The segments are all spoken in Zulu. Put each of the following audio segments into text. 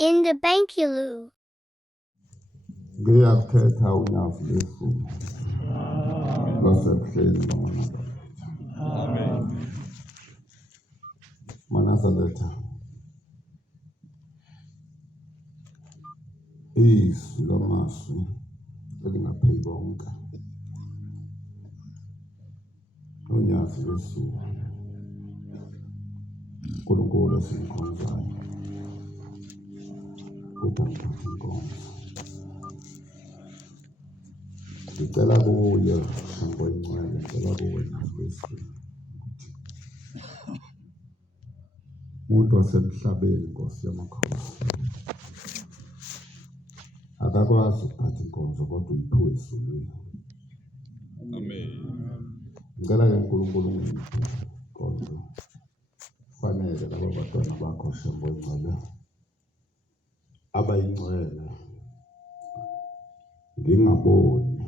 In the Bankulu. Ngiyakhetha unyavu lwesulu lwasebuhleni loManazaretha. Amen. Manazaretha, izwi lamazwi elingaphezu konke. Unyavu lwesulu uNkulunkulu esimkhonzayo uthatha inkonzo. Ngicela kuye ngokwencwele, ngicela kuwe nakwesulu. Umuntu wasemhlabeni Nkosi yamakhosi akakwazi ukuphatha inkonzo kodwa uyiphiwe esulwini. Amen. Ngicela ke uNkulunkulu ungiphe inkonzo fanele laba bantwana bakho shembongcwele abayingcwele ngingaboni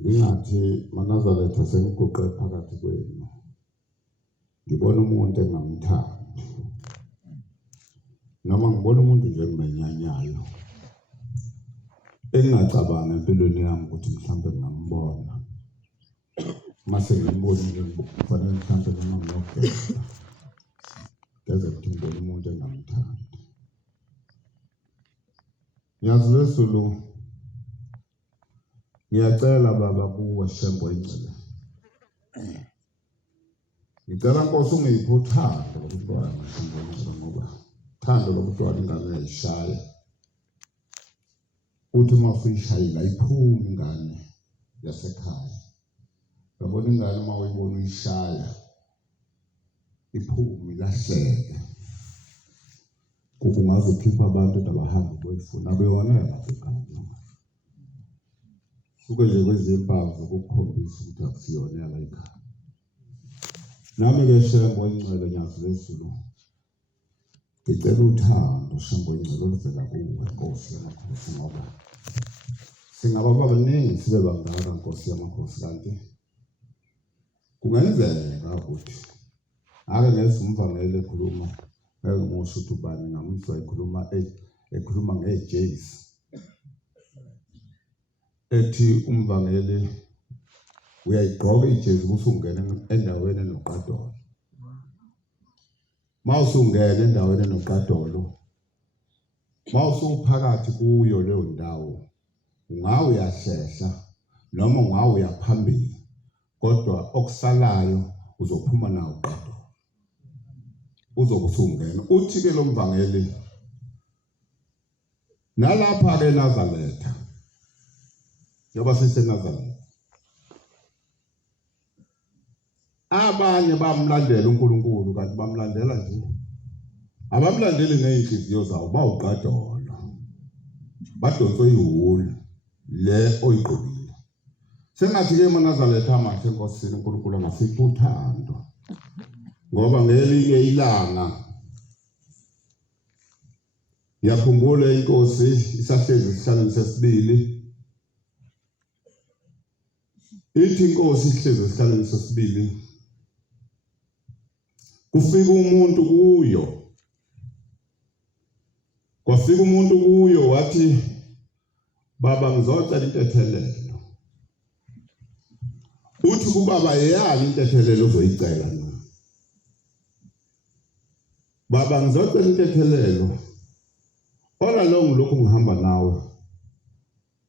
ngingathi Manazaretha sengiguqe phakathi kwenu ngibona umuntu engamthandi noma ngibona umuntu nje engimenyanyayo engingacabanga empilweni yami ukuthi mhlawumbe ngingambona mase ngimbonile kufanele mhlawumbe noma ngiyogeza ngeze ukuthi ngibone umuntu engamthandi. Nyazi lwesulu ngiyacela baba kuwe shembongcwele. Ngicela Nkosi ungiphe uthando lokuntwana shembongcwele ngoba uthando lokuntwana ingane yayishaya. Uthi uma usuyishayile ayiphumi ingane yasekhaya. Yabona ingane uma uyibona uyishaya iphumi ilahleke. Kungaze ukhipha abantu abahamba kwefuna abeyonela ekhaya. Suke nje kwezimpawu zokukhombisa ukuthi akusiyonela ekhaya. Nami ke shembongcwele nyazi lwesulu ngicela uthando shembongcwele oluvela kuwe Nkosi yamakhosi ngoba singaba babaningi sibe bangaka Nkosi yamakhosi kanti kungenzeka ukuthi ake ngezimvangele ekhuluma ngisho ukuthi ubani ngamuzwa ekhuluma ngeJesu ethi umvangeli uyayigqoka iJesu usungena endaweni enoqadolo. Mawusungena endaweni enoqadolo mawusuphakathi kuyo leyo ndawo ungawe uyahlehla noma ungawe uyaphambili kodwa okusalayo uzophuma nawo uqadolo uzokusungena. Uthi ke lo mvangeli nalapha ke Nazaretha yoba siseNazaretha abanye bamlandela uNkulunkulu kanti bamlandela nje abamlandeli ngezinhliziyo zawo bawuqadolo badonswe ihhulu le oyigqokile. Sengathi ke Manazaretha amahle Nkosini uNkulunkulu angasipha uthando ngoba ngelinye ilanga yakhumbula inkosi isahlezi isihlalweni sesibili. Ithi inkosi ihlezi esihlalweni sesibili kufika umuntu kuyo. Kwafika umuntu kuyo wathi baba ngizocela intethelelo. Uthi kubaba yeyani intethelelo uzoyicela na? Baba ngizocela intethelelo. Ola lo ngilokhu ngihamba nawe.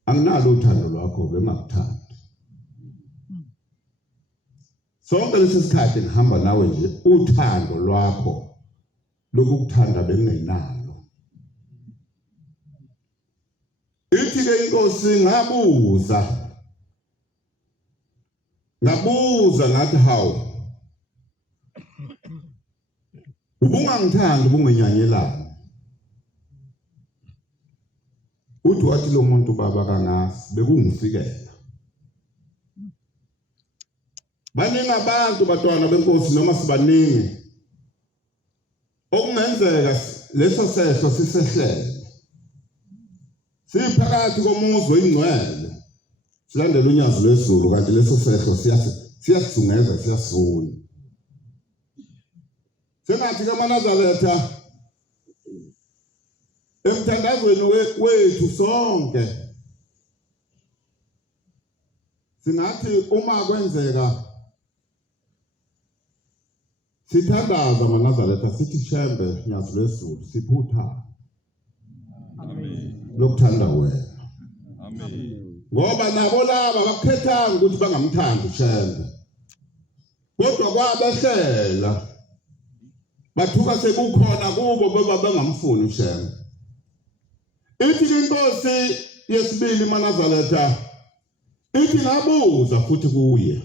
Anginalo uthando lwakho bengakuthandi. Sonke lesikhathi ngihamba nawe nje uthando lwakho lokukuthanda bengingenalo. Ithi ke inkosi ngabuza ngathi hawu ubungangithandi ubungenyanyelana. Uthi wathi lo muntu baba kangasi bekungifikela. Baningi abantu batwana benkosi noma sibaningi okungenzeka leso sehlo sisehlele siphakathi komuzi oyingcwele silandela unyazi lwesulu kanti leso sehlo siyasungeza siyasula. Sengathi ke Manazaretha emthandazweni wethu sonke singathi uma kwenzeka sithandaza maNazaretha sithi shembe nyazi lwesizulu siphutha Amen. lokuthanda wena Amen. ngoba nabo laba bakukhethanga ukuthi bangamthandi shembe kodwa kwabehlela bathuka sekukhona kubo baba bangamfuni shembe ithi inkosi yesibili maNazaretha ithi ngabuza futhi kuye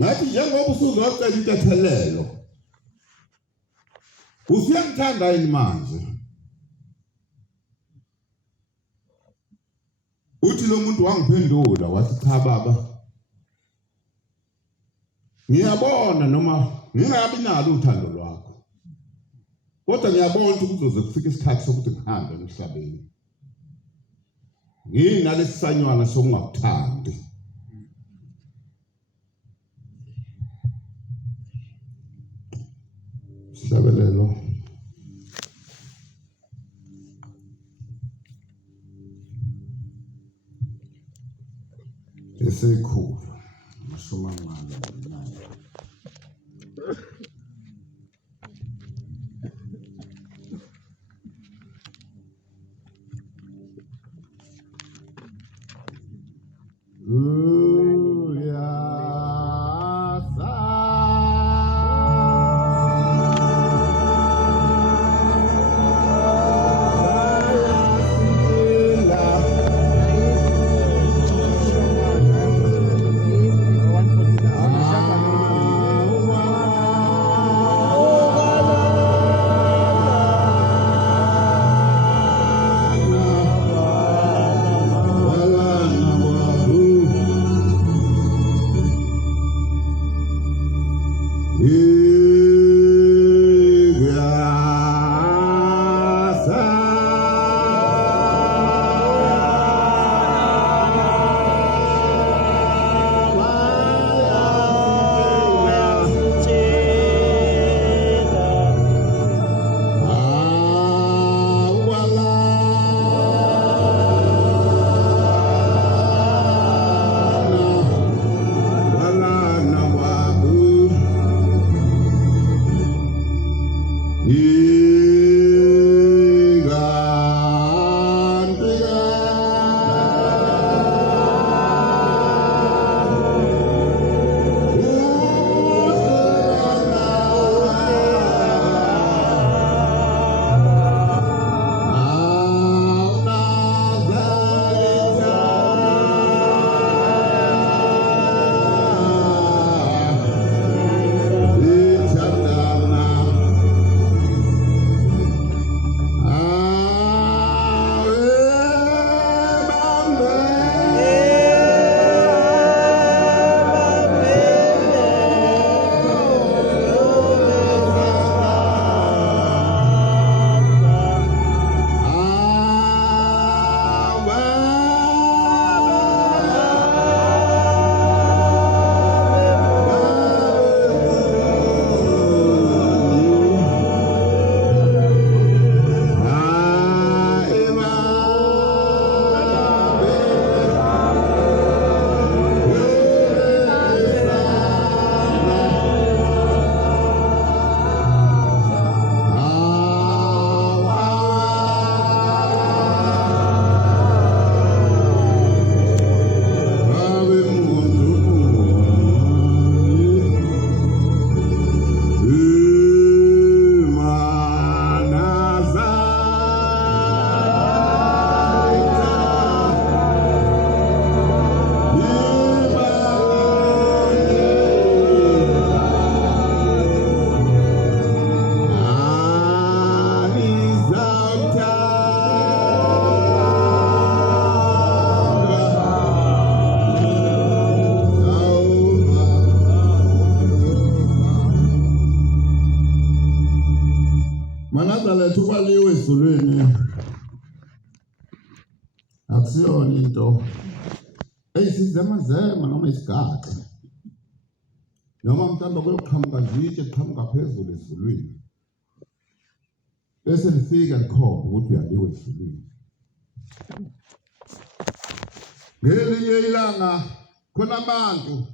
ngathi njengoba usuzocela intethelelo usiyangithanda yini manje uthi lo muntu wangiphendula wathi cha baba ngiyabona noma ngingabi nalo uthando lwakho kodwa ngiyabona ukuthi kuzoze kufike isikhathi sokuthi ngihambe emhlabeni nginalesi sanywana sokungakuthandi Sihlabelelo esikhulu mashuma ngalo nayo maNazaretha ukwaliwe ezulwini akusiyona into eyisizemazema noma isigaxa noma mhlawumbe kuyoqhamuka zitshe qhamuka phezulu ezulwini bese lifika likhomba ukuthi uyaliwe ezulwini. Ngelinye ilanga khona abantu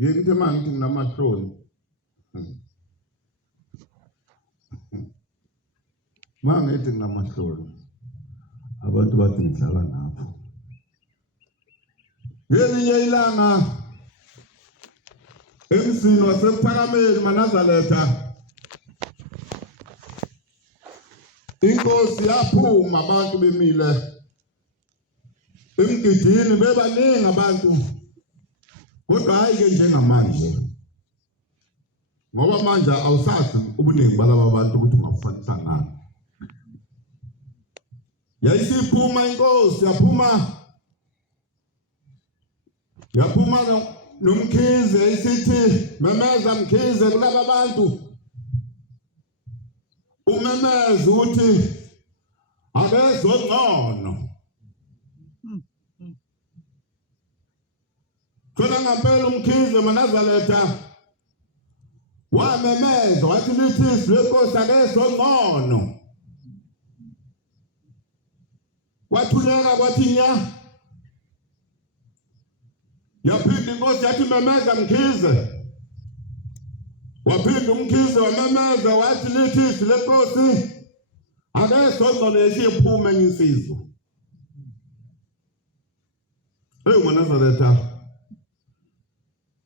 ngithi manje nginamahloni. Mangithi nginamahloni. Abantu bathi ngihlala napho. Ngelinye ilanga emsini wasephakameni Nazaretha inkosi yaphuma abantu bemile emgidini bebaningi abantu kodwa hayi ke njengamanje ngoba manje awusazi ubuningi balaba bantu ukuthi ungafanisa ngani. Yayisiphuma inkosi yaphuma nomkhize isithi memeza mkhize kulaba bantu umemeza uthi akezongcono khona ngempela umkhize Nazaretha wamemeza wathi lithi lenkosi akezongcono wathuleka kwathi nya yaphinda inkosi yathi memeza mkhize waphinda umkhize wamemeza wathi lithi lenkosi akezongcono yesiphume ngisizwe. Nazaretha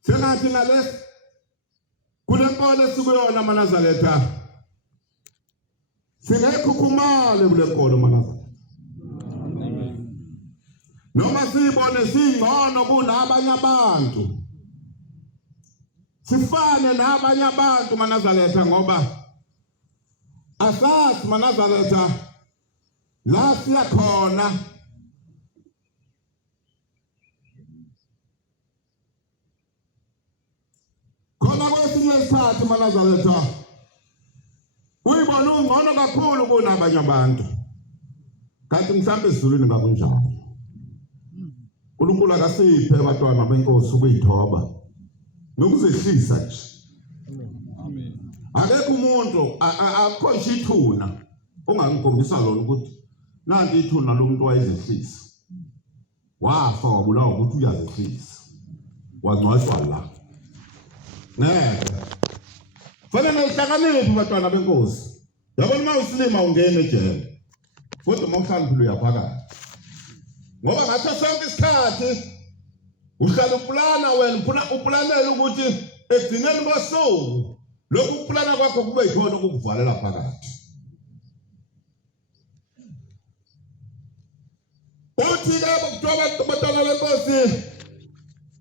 sengathi nalesi kulenkolo esikuyona Nazaretha singekhukhumale kulenkolo Nazaretha noma sibone singcono kunabanye abantu sifane nabanye abantu Nazaretha ngoba asazi Nazaretha la siyakhona khona kwesinye isikhathi Nazaretha uyibona ungcono kakhulu kunabanye abantu kanti mhlambe ezulwini ngakunjalo. uNkulunkulu akasiphe abantwana benkosi ukuyithoba nokuzehlisa nje. Amen. Akekho umuntu akho ishithuna ongangikhombisa lona ukuthi nanti ithuna lomuntu wayezehlisa wafa wabulawa ukuthi uyazehlisa wangcwatshwa la. Fanele uhlakaniphe abantwana benkosi. Yabona uma usilima ungene ejele kodwa uma uhlala uyaphakama ngoba ngathi sonke isikhathi uhlala uplana wena uplanela ukuthi egcineni kosuku lokhu uplana kwakho kube yikhona ukukuvalela phakathi. Uthi labo kuthoba abantwana benkosi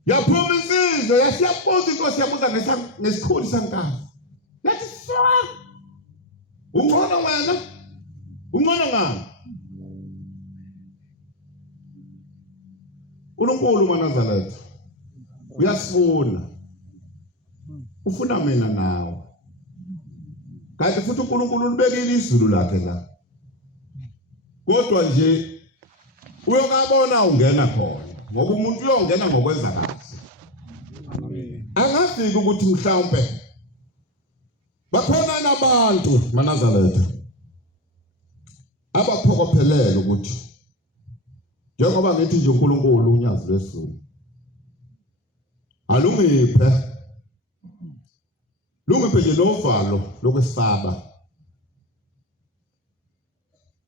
yaphuma insizwe yasiyabuza inkosi yabuza ngesikhulu sankazi yathi sawa ungcono wena ungcono ngani uNkulunkulu Nazaretha uyasifuna ufuna mina nawe kanti futhi uNkulunkulu ulibekile izulu lakhe la kodwa nje uyokabona ungena khona ngoba umuntu uyongena ngokwenza kahle. Angafiki ukuthi mhlawumbe bakhona nabantu Nazaretha abaphokophelele ukuthi njengoba ngithi nje uNkulunkulu unyazi lesizulu alungiphe nje lovalo lokwesaba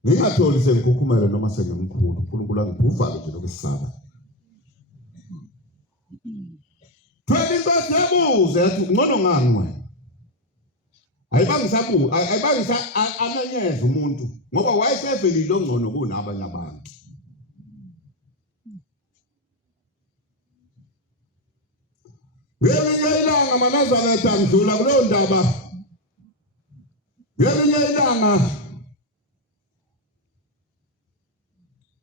ngingatholi sengikhukhumele noma sengimkhulu uNkulunkulu angiphe uvalo nje lokwesaba. Thwele yabuze yathi ngcono ngani wena ayibangisa amenyeza umuntu ngoba wayesevelile ongcono kunabanye abantu. Ngelinye ilanga Nazaretha ngidlula kuleyo ndaba. Ngelinye ilanga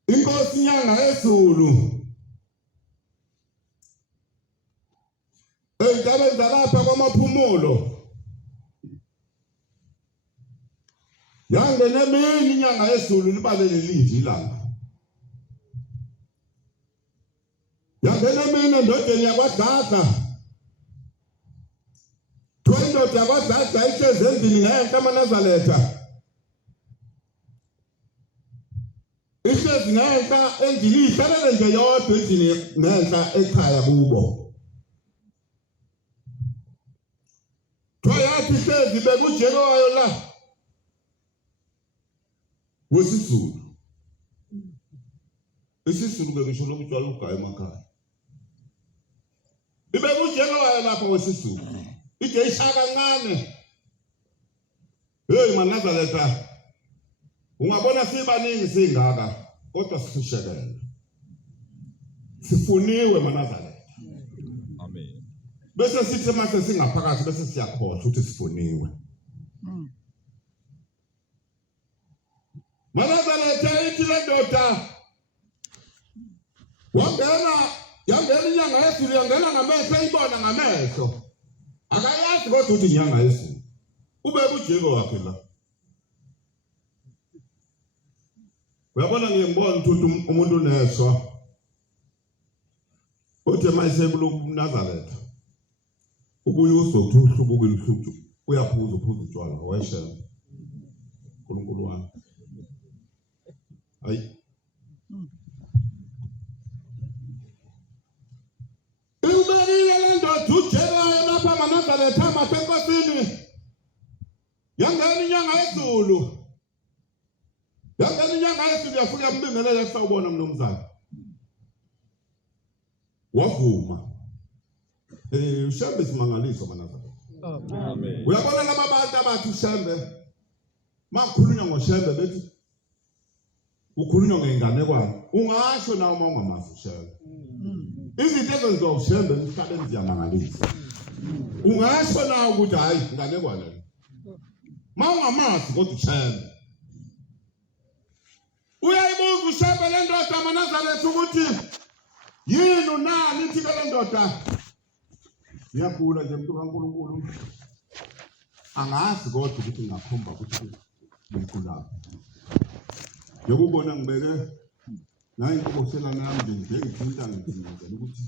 inkosi inyanga yezulu ey'ntabeni zalapha kwamaphumulo yangena emini inyanga yezulu libalele linje ilanga. Yangena emini endodeni yakwaDada indoda yakwaDada ihlezi endlini ngenhla Nazaretha ihlezi ngenhla endlini ihlalele nje yodwa endlini ngenhla ekhaya kubo. Thoyathi ihlezi bekujeke wayo la wesizulu. Isizulu ngisho lokutshwala ugaya emakhaya. Ibekujeke wayo lapha wesizulu. Ide ishaka kancane. Hey Manazaretha. Ungabona sibaningi singaka kodwa sifishekele. Sifuniwe Manazaretha. Amen. Bese sithi mase singaphakathi bese siyakhohlwa ukuthi sifuniwe. Manazaretha ithi le ndoda yangena inyanga yesizulu yangena ngamehlo ibona ngamehlo. Akayazi kodwa ukuthi inyanga yesizulu. Ube kujeko wakhe la. Uyabona ngiyembona ukuthi umuntu uneswa. Uthe mayise kuloku Nazaretha. Ubuye uzothuhla ubukile uhluju. Uyaphuza utshwala wayeshela. uNkulunkulu wami. Hayi. Ubekile le ndoda ujekayo lapha Manazaretha masenkosini. Yangena inyanga yezulu. Yangena inyanga yezulu yafika yambingelela esawubona mnumzana. Wavuma. Ushembe simangaliso Manazaretha. Amen. Uyabona laba bantu abathi ushembe. Makhulunywa ngoshembe bethi ukhulunywa ngengane kwani. Ungasho nawe uma ungamazi ushembe. Izinto ezenziwa ushembe emhlabeni ziyamangalisa. Ungasho nawe ukuthi hayi ngane kwani. Mawungamazi kodwa ushembe. Uyayibuza ushembe le ndoda Manazaretha ukuthi yini unani ithi le ndoda. Ngiyakula nje mntu kaNkulunkulu. Angazi kodwa ukuthi ngakhomba ukuthi ngikhulapha. Yokubona ngibeke nayi inkomoselana yami nje ngithinta ngizenzela ukuthi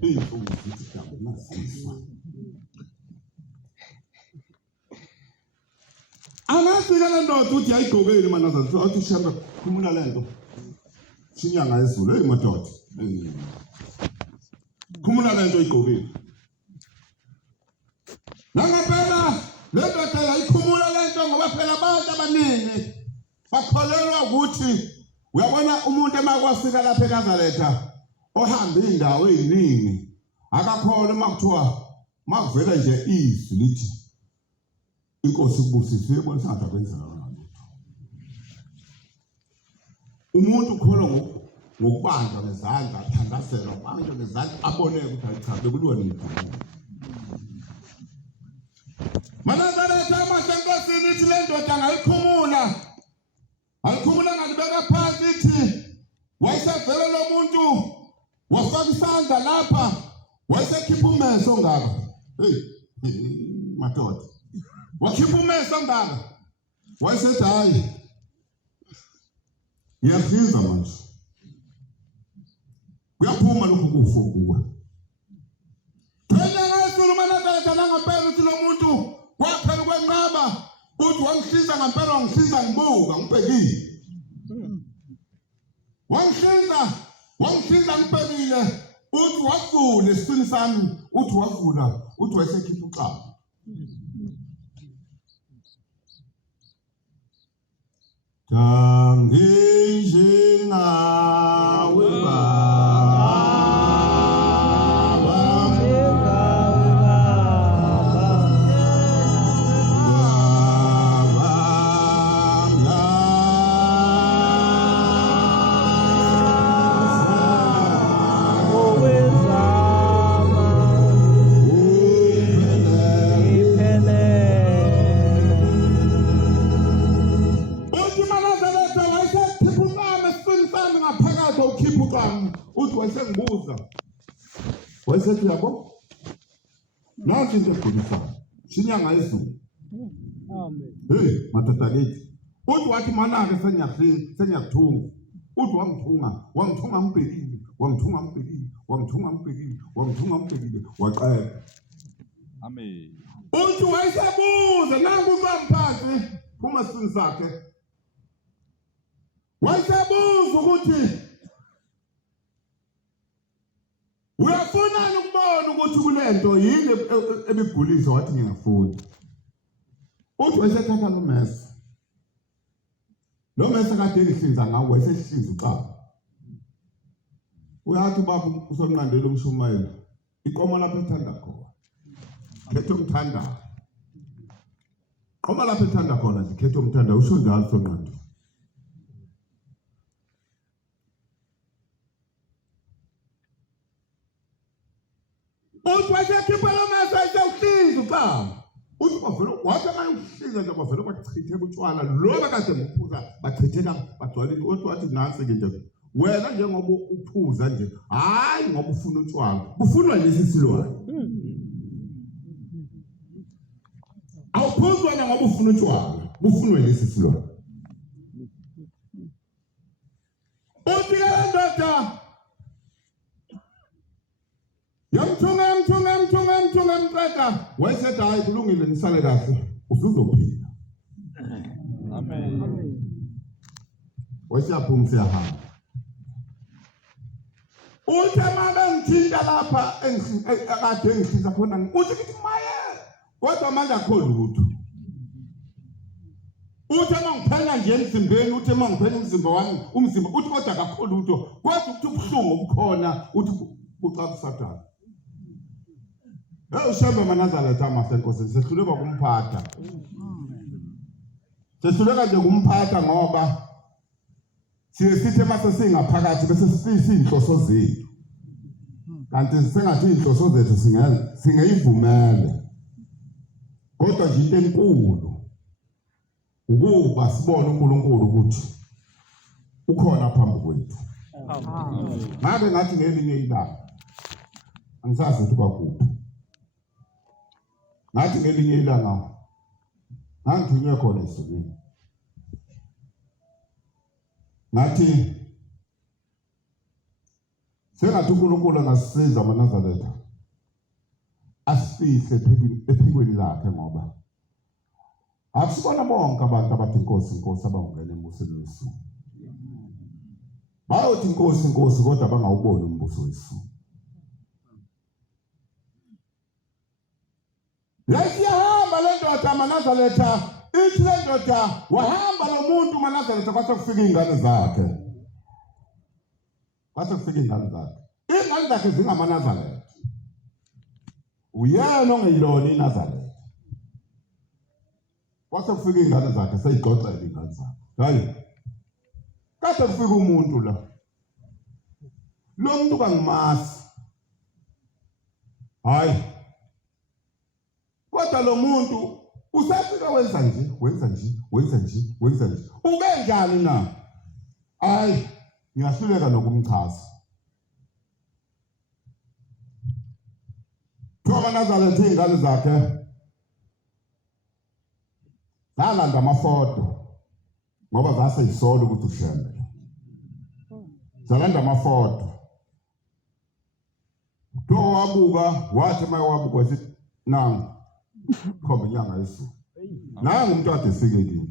imfundo zithi dambe nasifwa. Angasika le ndoda uthi ayigqokeli Manazaretha uthi shamba khumula le nto. Sinyanga yezulu hey madoda. Khumula le nto igqokeli. Nangempela le ndoda yayikhumula le nto ngoba phela abantu abaningi bakholelwa ukuthi uyabona umuntu emakwafika lapha eNazaretha ohamba indawo eziningi akakholwa makuthiwa makuvela nje izwi lithi inkosi kubusiswe yebona sathi akwenzeka ngalutho. Umuntu ukholwa ngokubanjwa ngezandla athandazela ubanjwa ngezandla aboneke ukuthi cha bekuliwa nini. Manazaretha amasenkosini ithi le ndoda ngayikhumula. Alikhumula ngalibeka phansi ithi wayesevela lo muntu wafaka isandla lapha wayesekhipha umeso ngaka. Hey madoda. Wakhipha umeso ngaka. Wayesethi hayi. Ngiyafika manje. Kuyaphuma lokhu kufo kuwe. Phela ngezulu Manazaretha ngempela uthi lo muntu waphela kwenqaba uthi wangisiza ngempela wangisiza ngibuka ngibhekile. Wangisiza ngibhekile uthi wavula esifini sami uthi wavula uthi wayesekhipha uxaba. Tanginje nawe uthi wayesengibuza. Wayesethi yabo nathi into egculisayo sinyanga yezulu. Amen. Hey madoda lethi uthi wathi manake sengiyakuthunga. Uthi wangithunga ngibhekile waqeda. Amen. Uthi wayesebuza nangu umphansi phuma sini sakhe. wayesebuza ukuthi uyafuna ukubona ukuthi kunento yini ebigulisa wathi ngiyafuna. Uthi wayesethatha lo mesa kade ngihlinza ngawo wayesehlinza uqaba. Uyathi baba usonqandela umshumayelo ikomo lapho ethanda khona. Khetho umthanda. Qoma lapho ethanda khona nje khetho umthanda usho njalo sonqando. Uthi wayekhipha lo mesa esehlinza uqaba. Uthi bavela wathi mayuhlinza nje bavela bachitheka utshwala lo bakade ngiphuza bachitheka bagcwalile. Uthi wathi nansi ke nje wena njengoba uphuza nje hayi ngoba ufuna utshwala bufunwa lesi silwane. Awuphuzwa ngoba ufuna utshwala bufunwa lesi silwane. Uthi le ndoda yamthunga mqeda wayesethi hayi kulungile nisale kahle usuzophila. Amen. Wayesaphuma siyahamba. Uthi mama ngithinta lapha akade ngihliza khona uthi kithi maye kodwa manje akho lutho. Uthi mangiphela nje emzimbeni uthi mangiphela umzimba wami umzimba uthi kodwa akho lutho kodwa uthi ubuhlungu obukhona uthi ucaba Sathane. Ushembe Manazaretha amasenkosi sehluleka kumphatha. Sehluleka nje kumphatha ngoba sithe mase singaphakathi bese sifisa inhloso zethu. Kanti sengathi inhloso zethu singeyivumele. Kodwa nje into enkulu ukuba sibone uNkulunkulu ukuthi ukhona phambi kwethu. Ngabe ngathi ngelinye ilanga angisazi ukuthi kwakuphi. Ngathi ngelinye ilanga ngangithunywe khona esibini. Ngathi sengathi uNkulunkulu angasisiza Manazaretha asifihle ephikweni lakhe ngoba akusibona bonke abantu abathi inkosi abangena embusweni wesu. Bayothi inkosi kodwa bangawuboni umbuso wesu. Yasiyahamba le ndoda Manazaretha ithi le ndoda wahamba lo muntu Manazaretha kwase kufika izingane zakhe. Izingane zakhe zingamaNazaretha. Uyena ongeyilona iNazaretha. Kwase kufika izingane zakhe seyixoxela izingane zakhe. Hayi. Kade kufika umuntu la. Lo muntu kangimasi. Hayi. Kodwa lo muntu usafika wenza nje. Ube njani na? Hayi, ngiyahluleka nokumchaza. Thoba Nazaretha izingane zakhe. Zalanda amafoto ngoba zase isola ukuthi ushembe. Zalanda amafoto. Wabuka wathi mayewabuka wathi nangu khomba inyanga yesu. Nangu umuntu ade efikekile.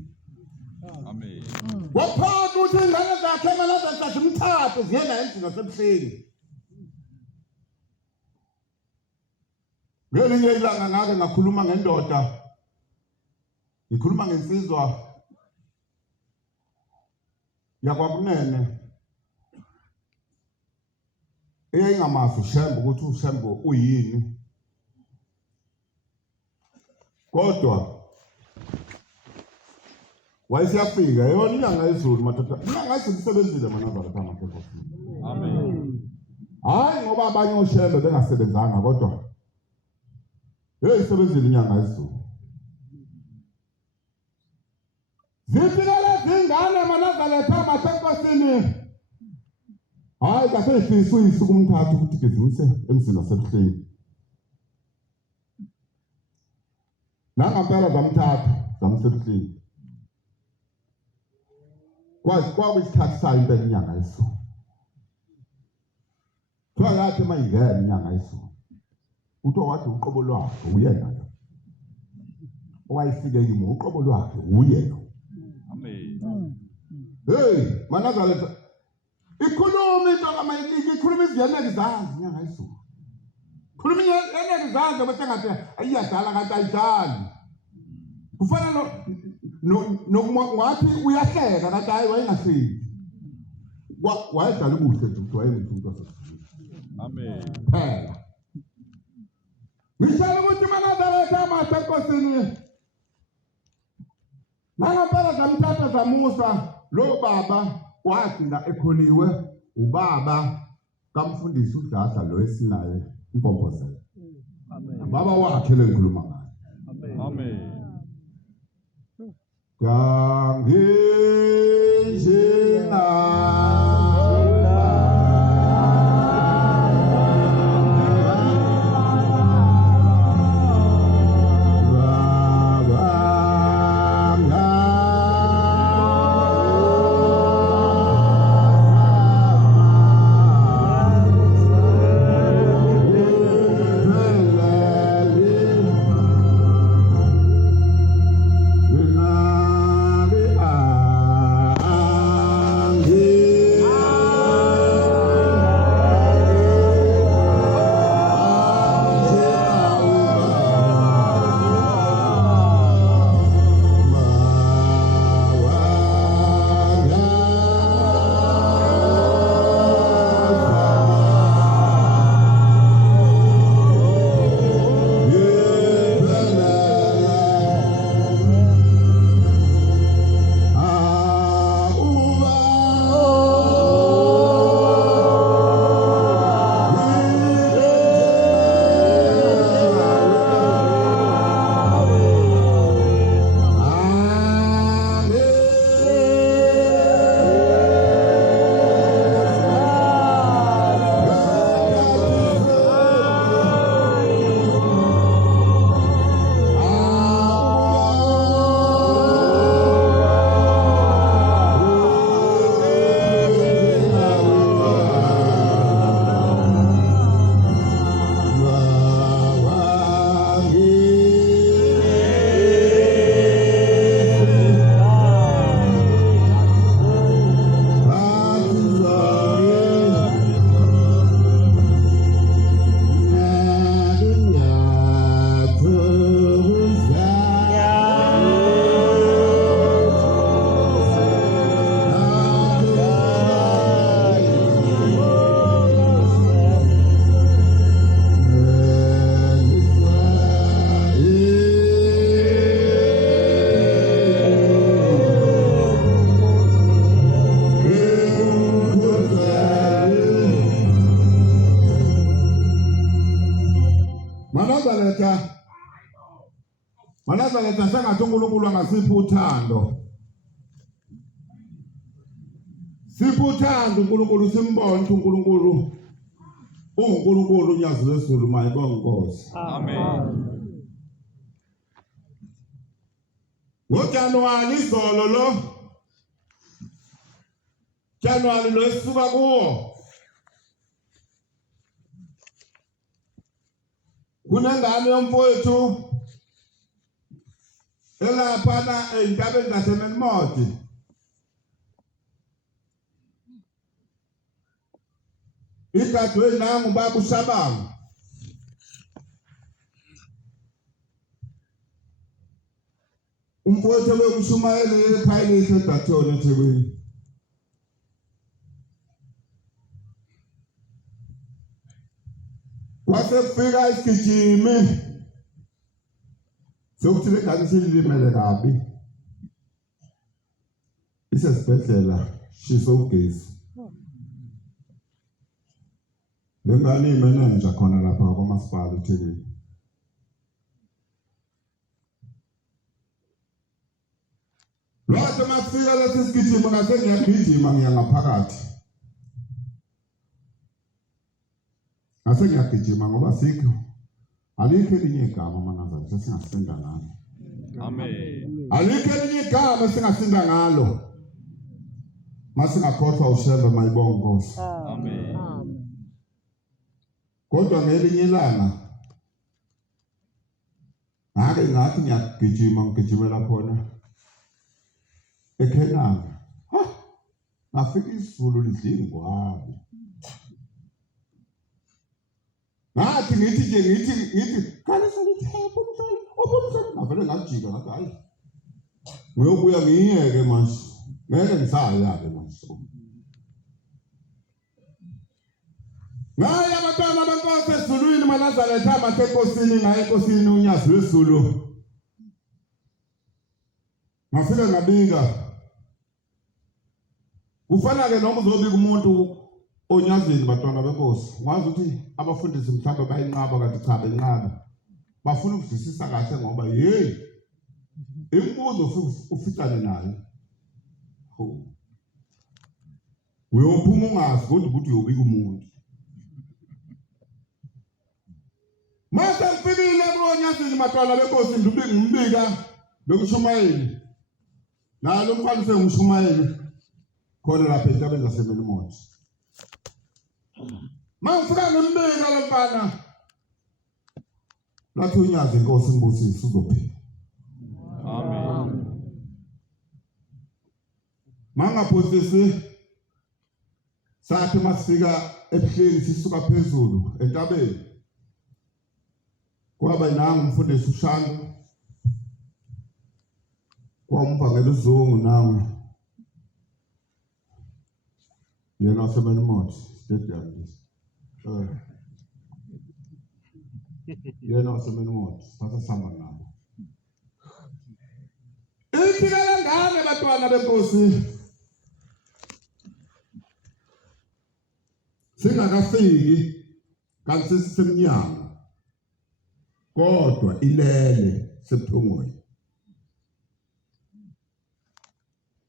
Amen. Waphatha ukuthi izingane zakhe Manazaretha zimthathe ziyena endlini nasebuhleni. Ngelinye ilanga ngake ngakhuluma ngendoda. Ngikhuluma ngensizwa yakwakunene. Eyayingamazi uShembe ukuthi uShembe uyini. Kodwa wayesiyafika yona inyanga yezulu madoda. Inyanga yayisebenzile Manazaretha amasenkosi. Amen. Hayi ngoba abanye oShembe bengasebenzanga kodwa isebenzile inyanga yezulu. Zifikele izingane Manazaretha amasenkosini. Hayi kasefisa uyisuku umthathu ukuthi gizimise emzini wasebuhleni. Nangampela zamthatha zamsebuhleni. Kwakuyisikhathi sayo impela inyanga yezulu. Kwathi mayingena inyanga yezulu. Utho wathi uqobo lwakhe uyena lo. Owayefike kimi uqobo lwakhe uyena. Amen. Hey, Manazaletha. Ikhuluma into kaMayilingi, ikhuluma iziyaneke zazi inyanga ayisuku. Khuluma iziyaneke zazi bese ngathi ayiyadala kanti ayidali. Kufanele nokungathi uyahleka kanti hayi wayengahleki. Wayedala ubuhle nje wayengumuntu wasekhaya. Amen. Phela. Ngisho ukuthi Manazaletha amathe enkosini. Nangempela zamthatha zamusa lo baba wathi ekholiwe ubaba kamfundisi uDladla lo esinaye impomposela. Amen. Baba wakhe lengikhuluma ngayo. Amen. Kanginjena Manazaletha sengathi uNkulunkulu angasiphi uthando. Siphi uthando uNkulunkulu simbone ukuthi uNkulunkulu uNkulunkulu unyazi lwesizulu mayibonge Nkosi. Amen. ngoJanuwari izolo lo Januwari lo esisuka kuwo kunengane yomfowethu elaphana entabeni zaseMelmoti igadwe nangu baba uShabangu umfowethu bekushumayela ePilate eDathona eThekwini wasefika isigijimi sokuthi legane silimele kabi isesibhedlela shiso ugesi lengane imanager khona lapha kwamasipala eThekwini Lwathe mafika lesi sigijima ngase ngiyagijima ngiya ngaphakathi Ase ngiyagijima ngoba sikho alikho elinye igama manazana sesingasinda ngalo Amen. Alikho elinye igama singasinda ngalo masingakhohlwa ushembe mayibonge Nkosi Amen. Kodwa ngelinye ilanga ngake ngathi ngiyagijima ngigijimela khona eKhenani ngafika isiZulu lidlingwabi. Ngathi ngithi kalisa lithepha umhlali obumhlali ngavele ngajika ngathi hayi ngiyobuya ngiyeke manje ngeke ngisaya-ke manje. Ngaya abantwana benkosi esiZulwini uManazaretha amathe enkosini ngaye enkosini unyazi lwesiZulu. Ngafika ngabika kufana-ke noma uzobika umuntu onyazini bantwana benkosi ngazi ukuthi abafundisi mhlawumbe bayinqaba kanti cha benqaba bafuna ukuvisisa kahle ngoba hey imibuzo uficane nayo uyophuma ungazi kodwa ukuthi uyobika umuntu. Mase mfikile kunyazini bantwana benkosi ngimbika bekushumayeli nalo mfana sengushumayeli khona lapha entabeni zaseMelimothi. Mangifika ngimbika lo mfana lathi unyazi inkosi ngibusise uzophila. Amen. Mangaphosisi sathi masifika ebuhleni sisuka phezulu entabeni kwaba nangu umfundisi uShando kwamphangela uzungu nawe yena waseMelimothi stadium yena waseMelimothi sasihamba nabo. Iphikela ngane bantwana benkosi singakafiki kanti sesisemnyango kodwa ilele sebuthongweni.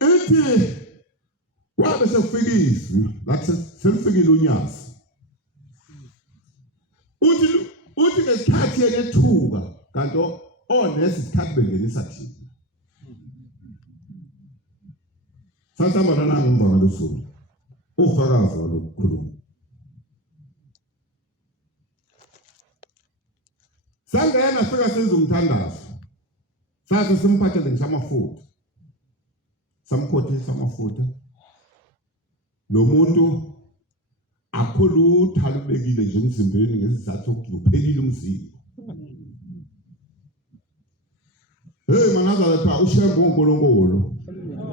Ithi wabe sekufikisi lathi selifikile unyazi uthi ngesikhathi yenethuka kanti onesi isikhathi bengenisa thina sasihamba nangu umva ngalosuku ufakazi walokukhuluma. Sangena fika senza umthandazo sathi simphathele ngisamafutha samkhothisa amafutha lo muntu akho lutho alubekile nje emzimbeni ngesizathu sokuthi uphelile umzimba. Hey Manazaretha uShembu uNkulunkulu.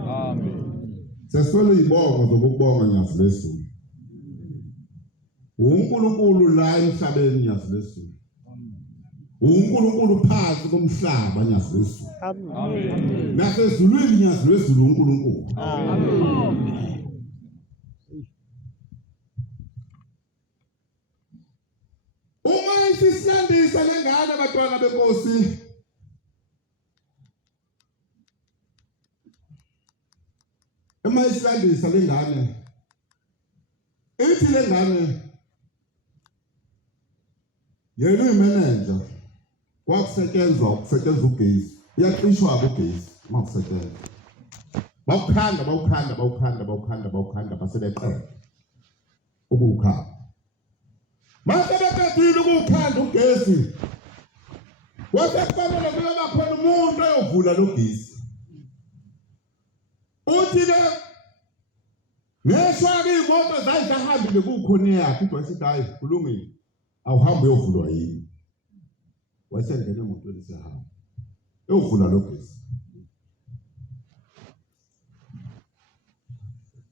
Amen. Sesole ibongo zokubonga nyazi lesiZulu. uNkulunkulu la emhlabeni nyazi lesiZulu. uNkulunkulu phansi komhlaba nyazi lesiZulu. Amen. Nasezulwini nyazi lesiZulu uNkulunkulu. Amen. Uma isisandisa lengane abantwana benkosi uma isandisa lengane ithi lengane yena uyimanager kwakusetshenzwa ugesi iyaqishwa ugesi makusetshenzwa bawukhanda basebeqela ukukhanda mase beqedile ukukhanda ugesi wasekufanele kuba khona umuntu oyovula lo gesi uthi ke neshwa imoto zayihambile kukhona yakhe uthi wasithi hayi kulungile awuhambe uyovulwa yini wasengena emotweni sehamba uyovula lo gesi.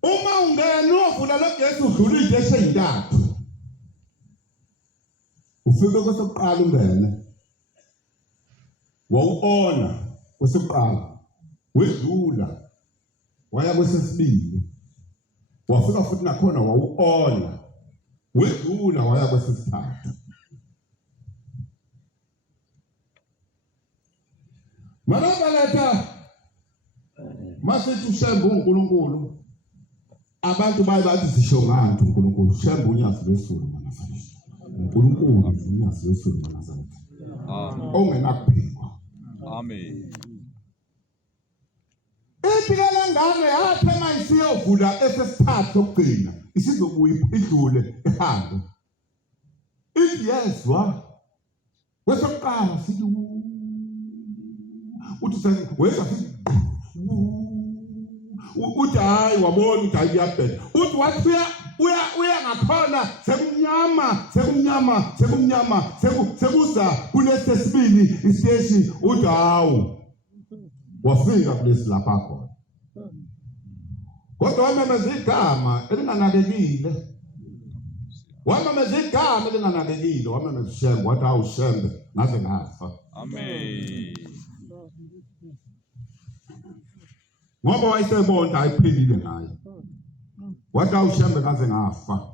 Uma ungena uyovula lo gesi udlula igesi eyintathu ufike kwesekuqala ungena wawuona kwesekuqala wedlula waya kwesesibili wafika futhi nakhona wawuona wedlula waya kwesesithathu. Manazaretha masithi uShembu uNkulunkulu abantu bathi sisho ngani uNkulunkulu Shembu unyazi lesiZulu Manazaretha uNkulunkulu unyazi lesiZulu Manazaretha ongenakuphikwa. Amen. Iphikela ngane yathema isiyovula esesithathu sokugcina isizobuya idlule ehambe ithi yezwa kwesokuqala sithi uthi weza uthi hayi wabona ukuthi ayiyabhela uthi wathi uya ngakhona sekumnyama sekuza kulesesibili isiteshi uthi hawu wafika kulesi lapha khona kodwa wamemeza igama elinganakekile wamemeza uShembe wathi hawu Shembe ngaze ngafa. Amen. Ngoba wayesebona ayiphilile ngayo wathi hawu Shembe ngaze ngafa.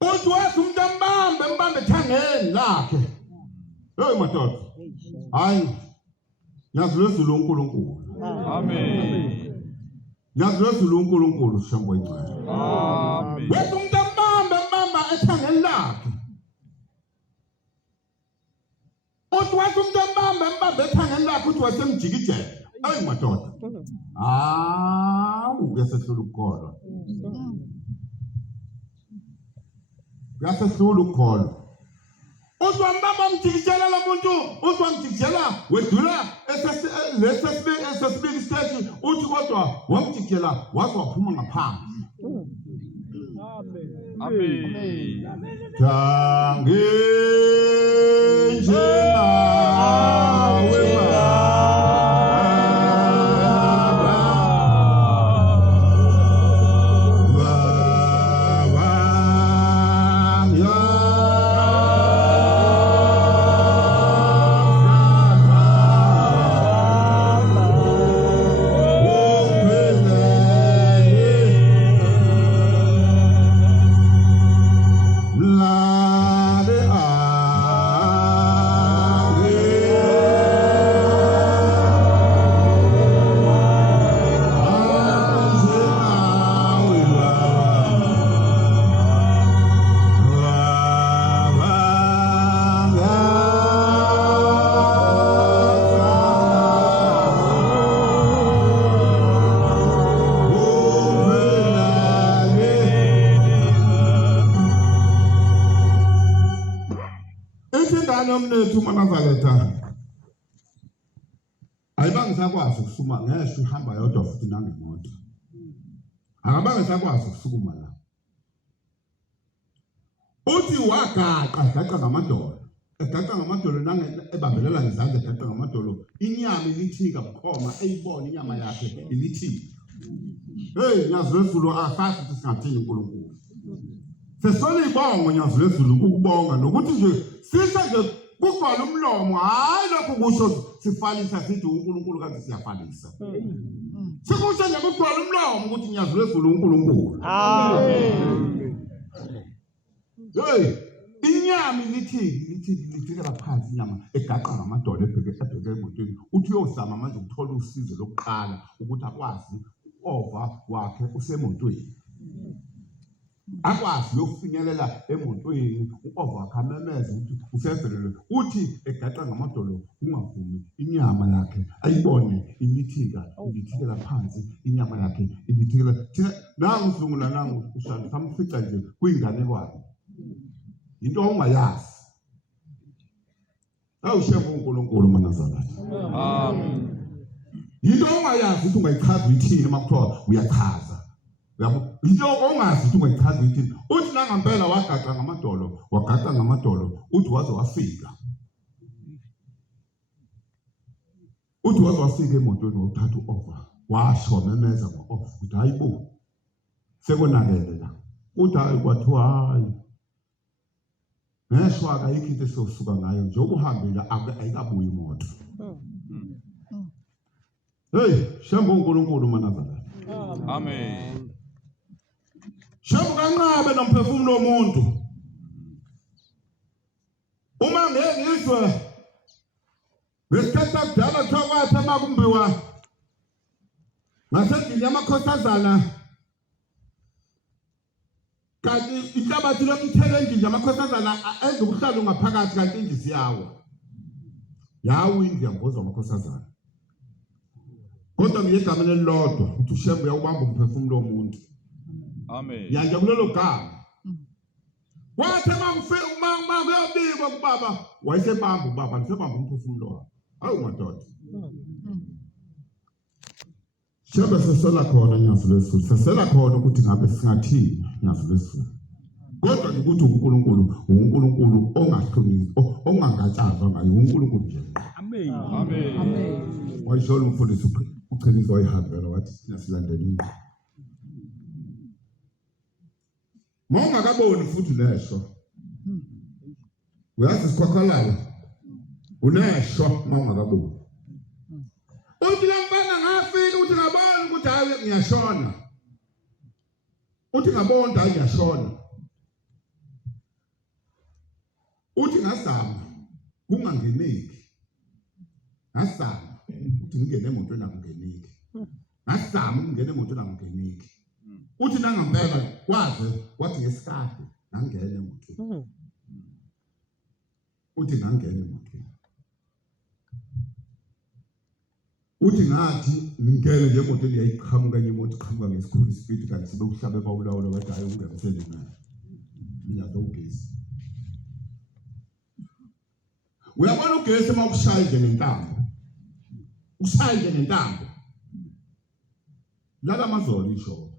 Uthi wathi umuntu ambambe ethangeni lakhe. Hey madoda hayi yazulezulu uNkulunkulu. Amen. Yazulezulu uNkulunkulu Shembe incane. Amen. Wathi umuntu ambamba ethangeni lakhe. Uthi wathi umuntu ambamba ethangeni lakhe uthi wasemjikijela. Hey madoda uyasehlula ukukholwa. Uyasehlula ukukholwa. Uthi wambamba mjikijela lo muntu uthi wamjikijela wedlula esesibili stage uthi kodwa wamjikijela waze waphuma ngaphandle. Amen. Jange ayibangizakwazi ukusukuma ngeshwe ihamba yodwa futhi nangemoto. Akabangizakwazi ukusukuma la. Uthi wagaqa ngamadolo. Egaqa ngamadolo ebambelela ngezandla egaqa ngamadolo. Inyama ilithika bukhoma eyibona inyama yakhe ilithika. Hey nyazwezulu afazi ukuthi singathini uNkulunkulu. Sesona ibongo nyazwezulu ukubonga nokuthi nje sithe nje kuvala umlomo hayi lokho kusho sifalisa sithi uNkulunkulu kanti siyafalisa. Sikusho nje kuvala umlomo ukuthi nyazwezulu uNkulunkulu. Amen. Hey inyama lithika phansi inyama egaqa ngamadolo ebheke emotweni uthi uyozama manje ukuthola usizo lokuqala ukuthi akwazi ova wakhe usemotweni. Akwazi lokufinyelela emotweni uova wakhe amemeze ukuthi usevelele uthi egaqa ngamadolo ungavumi inyama yakhe ayibone ilithikela phansi inyama yakhe ilithikela nangu uhlungula nangu ushanda samfica nje kuyingane kwakhe into ongayazi. Awushembe uNkulunkulu manazalana. Amen. Into ongayazi ukuthi ungayichaza uyithini makuthiwa uyachaza. Yabo into ongazi ukuthi ungayichaza uyithini. Uthi nangempela wagaqa ngamadolo uthi waze wafika. Uthi waze wafika emotweni wothatha uova washo memeza ngo-off ukuthi hayibo sekonakele la. Uthi hayi kwathiwa hayi ngeshwa akayikho into esosuka ngayo nje ukuhambela ayikabuyi imoto. Hey shembe uNkulunkulu manazalana. Amen. Shembe kanqabe nomphefumulo womuntu. Uma ngizwe besikhathi sakudala thokwathi amakumbiwa ngasedini yamakhosazana kanti inhlabathi lokhu ithele endini yamakhosazana enza ubuhlalo ngaphakathi kanti indisi yawo indlu yambozwa amakhosazana. Kodwa ngegameni elilodwa uthi uShembe uyawubamba umphefumulo womuntu. Amen. Yanje kulelo gama. Wathi makuyobikwa kubaba wayesebamba ubaba nisebamba umphefumulo wakhe. Hawu madoda. Shabe sesela khona nyazi lesizulu sesela khona ukuthi ngabe singathini nyazi lesizulu kodwa ukuthi uNkulunkulu ongahloniphi ongangatshazwa ngayo uNkulunkulu nje Amen. Amen. wayisholo umfundisi uchelizwa wayihambela wathi sina silandela ingqondo mawungakaboni futhi lesho uyazi sikhokhalala unesho mawungakaboni uthi lampana ngafika uthi ngabona ukuthi hayi ngiyashona uthi ngabona hayi ngiyashona uthi ngazama kungangeneki ngazama uthi ngingene emotweni akungeneki ngazama ukungena emotweni akungeneki uthi nangempela kwaze wathi ngesikhathi ngangena emotweni uthi ngangena emotweni uthi ngathi ngingene nje emotweni yayiqhamuka enye imoto iqhamuka ngesikhulu speed kanti sibe uhlabe bawulawula bathi hayi ungemsele nayo mina ugesi uyabona ugesi makushaya ngentambo ushaya ngentambo lala mazolo isho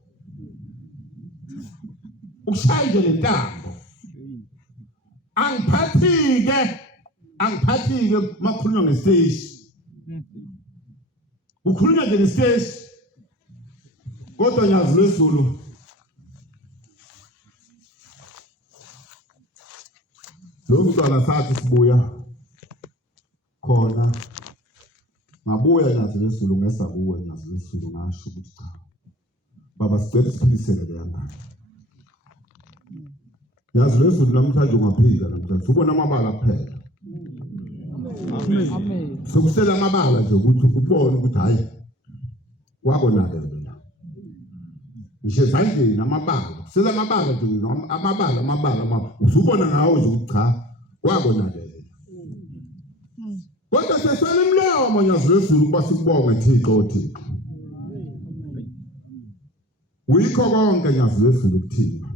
ushaya ngentambo angiphathike makhulunywa ngestage ukhulunywa nje ngestage kodwa nyazi lesizulu lo mntwana sathi sibuya khona ngabuya nyazi lesizulu ngesabuwe nyazi lesizulu ngasho ukuthi cha baba sicela siphilisele le yangane nyazi lesizulu namhlanje ungaphika namhlanje ubona amabala kuphela Amen. sokusela amabala nje ukuthi ubone ukuthi hayi wakonakela ngisho zanje namabala sela amabala nje amabala usubona ngawo nje ukuthi cha wakonakela kodwa sesele imlomo nyazi lesizulu kuba sikubonge Thixo Thixo uyikho konke nyazi lesizulu kuthina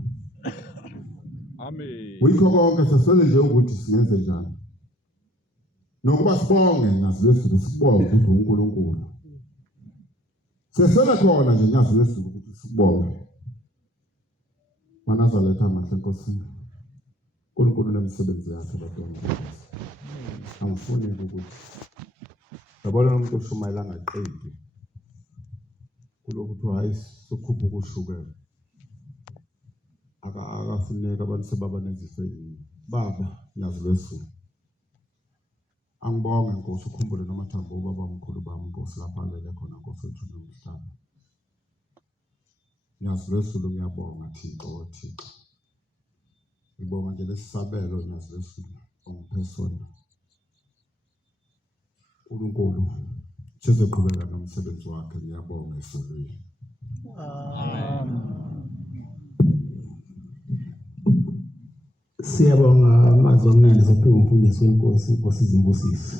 Amen. uyikho konke sesele nje ukuthi singenze njani nokuba sibonge nyazi lesizulu sibonge ukuthi uNkulunkulu sesele khona nje nyazi lesizulu ukuthi sibonge manazaletha amahle Nkosi uNkulunkulu nemsebenzi yakhe batona angifuni ukuthi yabona umuntu oshumayela ngaqedi kulokhu hayi sokhupha ukushukela akafuneka abantu sebaba nezifeni baba nyazi lesizulu angibonge Nkosi ukhumbule namathambo ubaba omkhulu bami Nkosi lapha lele khona Nkosi wethu nomhlaba nyazi lesizulu ngiyabonga Thixo Thixo ngibonga nje lesisabelo nyazi lesizulu ongiphesona uNkulunkulu sizoqhubeka nomsebenzi wakhe ngiyabonga esizweni Amen. Siyabonga amazwi amnandi sophiwa umfundisi wenkosi Inkosi izimbusisi.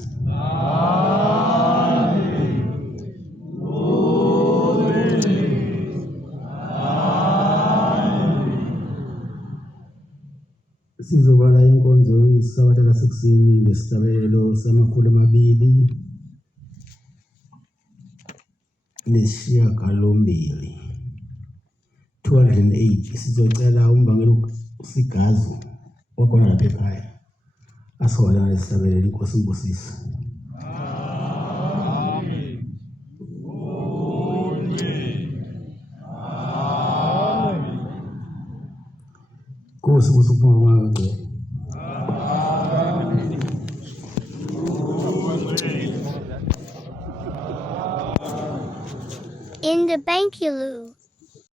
Sizobala inkonzo isabatha lasekuseni ngesabelo samakhulu 208 208 sizocela umbangelo usigazo wakhona lapha ekhaya asola lesabelo Inkosi imbusisi. Nkosi kusuphuma ngeke In the Bankuloo.